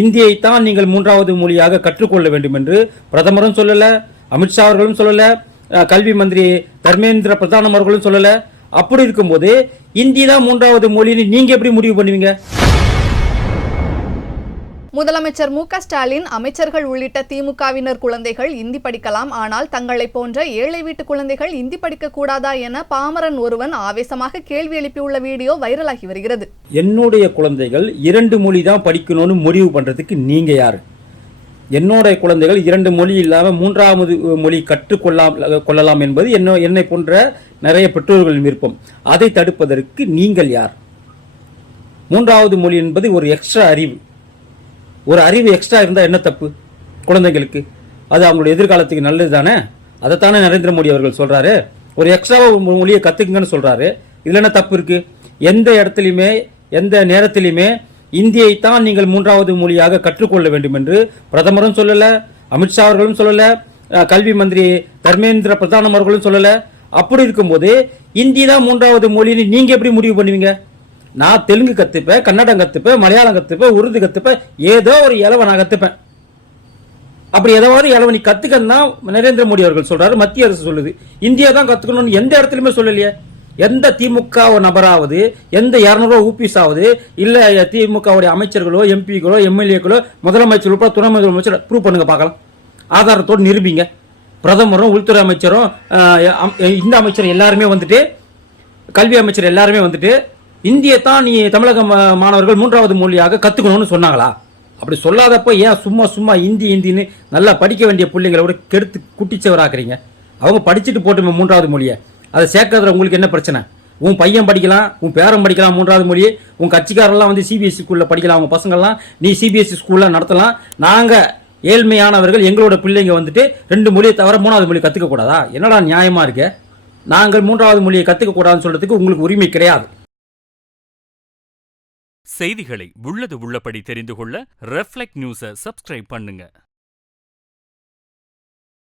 இந்தியைத்தான் நீங்கள் மூன்றாவது மொழியாக கற்றுக்கொள்ள வேண்டும் என்று பிரதமரும் சொல்லல, அமித்ஷா அவர்களும் சொல்லல, கல்வி மந்திரி தர்மேந்திர பிரதான் அவர்களும் சொல்லல. அப்படி இருக்கும்போது இந்தி தான் மூன்றாவது மொழின்னு நீங்க எப்படி முடிவு பண்ணுவீங்க? முதலமைச்சர் மு.க. ஸ்டாலின், அமைச்சர்கள் உள்ளிட்ட திமுகவினர் குழந்தைகள் இந்தி படிக்கலாம், ஆனால் தங்களை போன்ற ஏழை வீட்டு குழந்தைகள் இந்தி படிக்க கூடாதா என பாமரன் ஒருவன் ஆவேசமாக கேள்வி எழுப்பியுள்ள வீடியோ வைரலாகி வருகிறது. என்னுடைய குழந்தைகள் 2 மொழி தான் படிக்கணும்னு முடிவு பண்றதுக்கு நீங்க யாரு? என்னுடைய குழந்தைகள் 2 மொழி இல்லாம 3வது மொழி கற்றுக்கொள்ளலாம் என்பது என்னை போன்ற நிறைய பெற்றோர்களின் விருப்பம். அதை தடுப்பதற்கு நீங்கள் யார்? 3வது மொழி என்பது ஒரு எக்ஸ்ட்ரா அறிவு. ஒரு அறிவு எக்ஸ்ட்ரா இருந்தால் என்ன தப்பு குழந்தைகளுக்கு? அது அவங்களுடைய எதிர்காலத்துக்கு நல்லது தானே. அதைத்தானே நரேந்திர மோடி அவர்கள் சொல்றாரு. ஒரு எக்ஸ்ட்ராவா மொழியை கத்துக்குங்கன்னு சொல்றாரு. இதுல என்ன தப்பு இருக்கு? எந்த இடத்துலையுமே எந்த நேரத்திலுமே இந்தியைத்தான் நீங்கள் 3வது மொழியாக கற்றுக்கொள்ள வேண்டும் என்று பிரதமரும் சொல்லல, அமித்ஷா அவர்களும் சொல்லல, கல்வி மந்திரி தர்மேந்திர பிரதான் அவர்களும் சொல்லல. அப்படி இருக்கும்போது இந்தி தான் 3வது மொழின்னு நீங்க எப்படி முடிவு பண்ணுவீங்க? நான் தெலுங்கு கத்துப்பேன், கன்னடம் கத்துப்பேன், மலையாளம் கத்துப்பேன், உருது கத்துப்பேன், ஏதோ ஒரு இலவ நான் கத்துப்பேன். அப்படி ஏதாவது இலவ நீ கத்துக்கன்னா நரேந்திர மோடி அவர்கள் சொல்றாரு, மத்திய அரசு சொல்லுது. இந்தியா தான் கத்துக்கணும்னு எந்த இடத்துலயுமே சொல்லலையே. எந்த திமுக நபராவது, எந்த 200 ஊபிஸ் ஆகுது, இல்ல திமுகவுடைய அமைச்சர்களோ, எம்பிகளோ, எம்எல்ஏக்களோ, முதலமைச்சர்களோ, துணை முதலமைச்சர் ப்ரூவ் பண்ணுங்க பார்க்கலாம். ஆதாரத்தோடு நிரூபிங்க. பிரதமரும், உள்துறை அமைச்சரும், இந்த அமைச்சர் எல்லாருமே வந்துட்டு, கல்வி அமைச்சர் எல்லாருமே வந்துட்டு இந்தியை தான் நீ தமிழக மாணவர்கள் 3வது மொழியாக கத்துக்கணும்னு சொன்னாங்களா? அப்படி சொல்லாதப்ப ஏன் சும்மா இந்தின்னு நல்லா படிக்க வேண்டிய பிள்ளைங்களோட கெடுத்து குட்டிச்சவராக்குறீங்க? அவங்க படிச்சுட்டு போட்டுமே 3வது மொழியை. அதை சேர்க்கறதுல உங்களுக்கு என்ன பிரச்சனை? உன் பையன் படிக்கலாம், உன் பேரன் படிக்கலாம் 3வது மொழி. உன் கட்சிக்காரெல்லாம் வந்து சிபிஎஸ்சி ஸ்கூல்ல படிக்கலாம், அவங்க பசங்கள்லாம். நீ சிபிஎஸ்சி ஸ்கூல்ல நடத்தலாம். நாங்க ஏழ்மையானவர்கள், எங்களோட பிள்ளைங்க வந்துட்டு 2 மொழியை தவிர 3வது மொழி கத்துக்க கூடாதா? என்னடா நியாயமா இருக்கு? நாங்கள் 3வது மொழியை கத்துக்க கூடாதுன்னு சொல்றதுக்கு உங்களுக்கு உரிமை கிடையாது. செய்திகளை உள்ளது உள்ளபடி தெரிந்து கொள்ள ரெஃப்ளெக்ட் நியூஸை சப்ஸ்கிரைப் பண்ணுங்க.